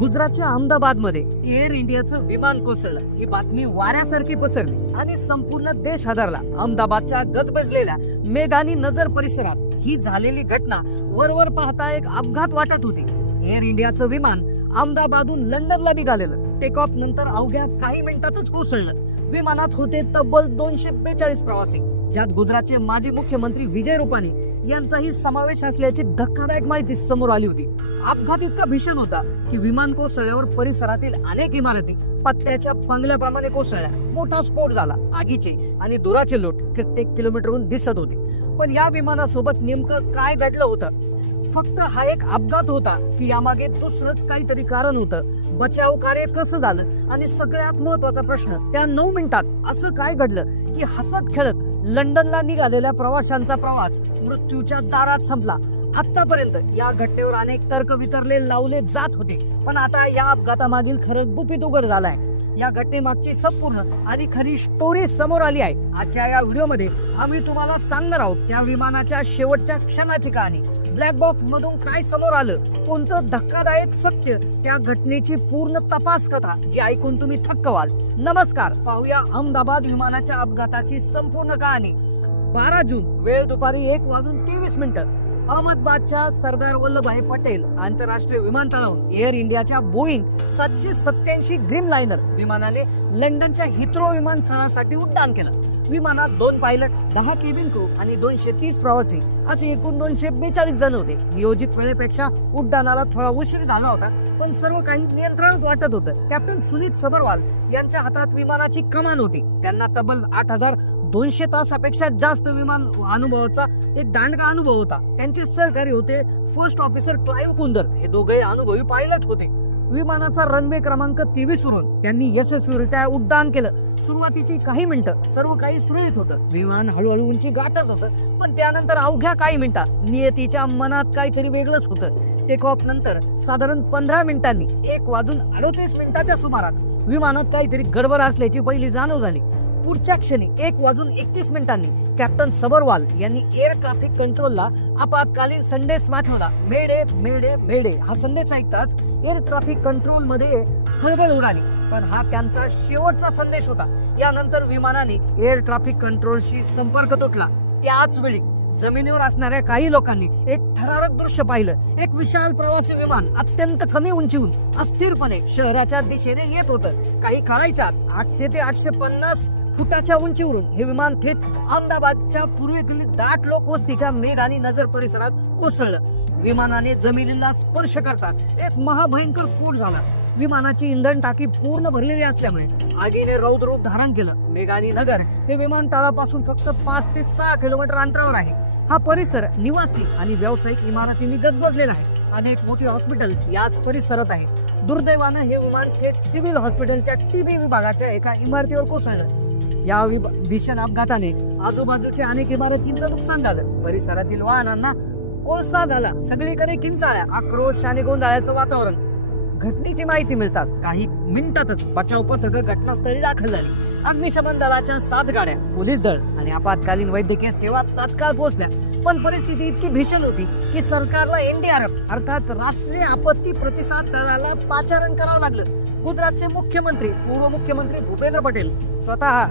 गुजरातच्या अहमदाबादमध्ये एअर इंडियाचं विमान कोसळलं। ही बातमी वाऱ्यासारखी पसरली आणि संपूर्ण देश हादरला। अहमदाबादच्या गजबजलेल्या मेघानी नजर परिसरात ही झालेली घटना वरवर पाहता एक अपघात वाटत होती। एअर इंडियाचं विमान अहमदाबादहून लंडनला निघालेलं टेक ऑफ नंतर अवघ्या काही मिनिटातच कोसळलं। विमानात होते तब्बल 242 प्रवासी, ज्यात गुजरातचे माजी मुख्यमंत्री विजय रूपानी यांचाही समावेश असल्याची धक्कादायक माहिती समोर आली होती। अपघात इतका भीषण होता की विमान कोसळल्यावर परिसरातील अनेक इमारती पत्त्याच्या बंगल्याप्रमाणे कोसळल्या। मोठा स्फोट झाला। आगीचे आणि धुराचे लोट कित्येक किलोमीटरहून दिसत होते। पण या विमानासोबत नेमकं काय घडलं होतं? फक्त हा एक अपघात होता की यामागे दुसरंच काहीतरी कारण होतं? बचाव कार्य कसं झालं? आणि सगळ्यात महत्त्वाचा प्रश्न, त्या 9 मिनिटात असं काय घडलं की हसत खेळत लंडनला निघालेल्या प्रवाशांचा प्रवास मृत्यूच्या दारात संपला? आतापर्यंत या घटनेवर अनेक तर्क वितरले लावले जात होते, पण आता या अपघातामागील खरं गुपित उघड झालंय। या घटनेमागची संपूर्ण आणि खरी स्टोरी समोर आली आहे। आजच्या या व्हिडिओमध्ये आम्ही तुम्हाला सांगणार आहोत त्या विमानाच्या शेवटच्या क्षणाची कहाणी, ब्लॅक बॉक्स मधून काय समोर आलं, कोणतं धक्कादायक सत्य, त्या घटनेची पूर्ण तपास कथा जी ऐकून तुम्ही थक्क व्हाल। नमस्कार, पाहूया अहमदाबाद विमानाच्या अपघाताची संपूर्ण कहाणी। 12 जून, वेळ दुपारी 1:23 अहमदाबादच्या सरदार वल्लभभाई पटेल आंतरराष्ट्रीय विमानतळावरून एअर इंडियाच्या बोईंग 787 ड्रीमलाइनर विमानाने लंडनच्या हिथ्रो विमानतळासाठी उड्डाण केलं। विमानात 2 पायलट, 10 केबिन क्रू आणि 230 प्रवासी असे एकूण 242 जण होते। नियोजित वेळेपेक्षा उड्डाणाला थोडा उशीर झाला होता, पण सर्व काही नियंत्रणात वाटत होतं। कॅप्टन सुनीत सबरवाल यांच्या हातात विमानाची कमान होती। त्यांना तब्बल 8200 तासापेक्षा जास्त विमान अनुभवाचा एक दांडगा अनुभव होता। त्यांचे सहकारी होते फर्स्ट ऑफिसर क्लाइव्ह कुंदर, हे दोघे अनुभवी पायलट होते। विमानाचा रनवे क्रमांक 23 वरून त्यांनी यशस्वीरित्या उड्डाण केलं। सुरुवातीची काही मिनिटं सर्व काही सुरळीत होतं। विमान हळूहळू उंची गाठत होतं, पण त्यानंतर अवघ्या काही मिनिटात नियतीच्या मनात काहीतरी वेगळंच होतं। टेक ऑफ नंतर साधारण 15 मिनिटांनी 1:38 सुमारात विमानात काहीतरी गडबड असल्याची पहिली जाणीव झाली। पुढच्या क्षणी 1:31 कॅप्टन सबरवाल यांनी एअर ट्रॅफिक कंट्रोलला आपत्कालीन संदेश पाठवला। मेडे मेडे मेडे हा संदेश ऐकताच एअर ट्रॅफिक कंट्रोल मध्ये खळबळ उडाली, पण हा त्यांचा शेवटचा संदेश होता। यानंतर विमानाने एअर ट्रॅफिक कंट्रोलशी संपर्क तुटला। त्याच वेळी जमिनीवर असणाऱ्या काही लोकांनी एक थरारक दृश्य पाहिलं। एक विशाल प्रवासी विमान अत्यंत कमी उंचीहून अस्थिरपणे शहराच्या दिशेने येत होतं। काही काळाच्या 800 ते 850 फुटाच्या उंचीवरून हे विमान थेट अहमदाबादच्या पूर्वेकडील दाट लोकवस्तीच्या मेघानी नजर परिसरात कोसळलं। विमानाने जमिनीला स्पर्श करतात एक महाभयंकर स्फोट झाला। विमानाची इंधन टाकी पूर्ण भरलेली असल्यामुळे आगीने रौद्र रूप धारण केलं। मेघानी नगर हे विमानतळापासून फक्त 5 ते 6 किलोमीटर अंतरावर आहे। हा परिसर निवासी आणि व्यावसायिक इमारतींनी गजबजलेला आहे। अनेक मोठी हॉस्पिटल याच परिसरात आहे। दुर्दैवानं हे विमान थेट सिव्हिल हॉस्पिटलच्या टीबी विभागाच्या एका इमारतीवर कोसळलं। या भीषण अपघाताने आजूबाजूच्या अनेक इमारतींचं नुकसान झालं। परिसरातील वाहनांना कोळसा झाला। सगळीकडे किंचाळ्या, आक्रोश आणि गोंधळाचं वातावरण। घटनेची माहिती मिळताच काही मिनिटातच बचाव पथक घटनास्थळी दाखल झाली। अग्निशमन दलाच्या 7 गाड्या, पोलीस दल आणि आपत्कालीन वैद्यकीय सेवा तात्काळ पोहोचल्या। पण परिस्थिती इतकी भीषण होती की सरकारला एनडीआरएफ अर्थात राष्ट्रीय आपत्ती प्रतिसाद दलाला पाचारण करावं लागलं। गुजरातचे मुख्यमंत्री, पूर्व मुख्यमंत्री भूपेंद्र पटेल स्वतः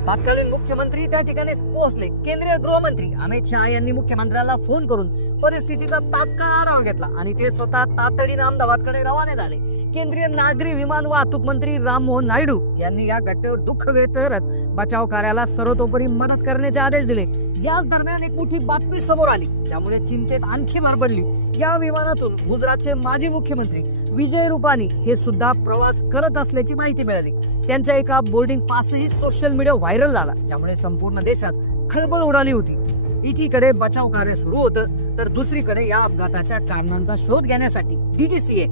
तत्कालीन मुख्यमंत्री त्या ठिकाणी पोहोचले। केंद्रीय गृहमंत्री अमित शहा यांनी मुख्यमंत्र्याला फोन करून परिस्थितीचा तात्काळ आढावा घेतला आणि ते स्वतः तातडीने अहमदाबादकडे रवाना झाले। केंद्रीय नागरी विमान वाहतूक मंत्री राममोहन नायडू यांनी या घटनेवर दुःख व्यक्त करत बचाव कार्याला सर्वतोपरी मदत करण्याचे आदेश दिले। याच दरम्यान एक मोठी बातमी समोर आली, त्यामुळे चिंतेत आणखी भर पडली। या विमानातून गुजरातचे माजी मुख्यमंत्री विजय रूपानी हे सुद्धा प्रवास करत असल्याची माहिती मिळाली। त्यांचा एका बोर्डिंग पासही सोशल मीडिया व्हायरल झाला, ज्यामुळे संपूर्ण देशात खळबळ उडाली होती। एकीकडे बचाव कार्य सुरू होतं, तर दुसरीकडे या अपघाताच्या कारणांचा शोध घेण्यासाठी डीजीसीए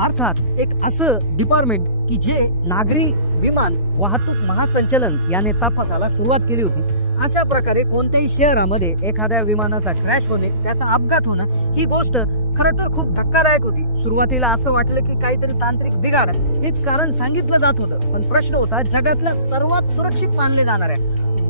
अर्थात एक असं डिपार्टमेंट की जे नागरी विमान वाहतूक महासंचालन याने तपासाला सुरुवात केली होती। अशा प्रकारे कोणत्याही शहरामध्ये एखाद्या विमानाचा क्रॅश होणे, त्याचा अपघात होणं ही गोष्ट खरं तर खूप धक्कादायक होती। सुरुवातीला असं वाटलं की काहीतरी तांत्रिक बिघाड हेच कारण सांगितलं जात होतं, पण प्रश्न होता जगातल्या सर्वात सुरक्षित मानले जाणाऱ्या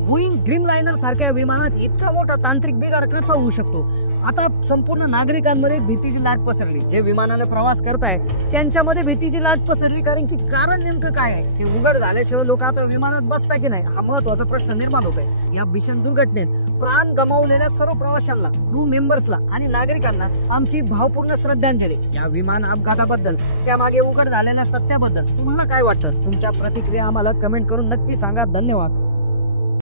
बोईंग ड्रीमलायनर सारख्या विमानात इतका मोठा तांत्रिक बिघाड कसा होऊ शकतो? आता संपूर्ण नागरिकांमध्ये भीतीची लाट पसरली. जे विमानाने प्रवास करताय त्यांच्यामध्ये भीतीची लाट पसरली. कारण नेमकं काय आहे हे उघड झाल्याशिवाय लोक आता विमानात बसता की नाही हा महत्वाचा प्रश्न निर्माण होत आहे. या भीषण दुर्घटनेत प्राण गमावलेल्या सर्व प्रवाशांना, क्रू मेंबर्सला आणि नागरिकांना आमची भावपूर्ण श्रद्धांजली. या विमान अपघाताबद्दल, त्यामागे उघड झालेल्या सत्याबद्दल तुम्हाला काय वाटतं? तुमच्या प्रतिक्रिया आम्हाला कमेंट करून नक्की सांगा. धन्यवाद.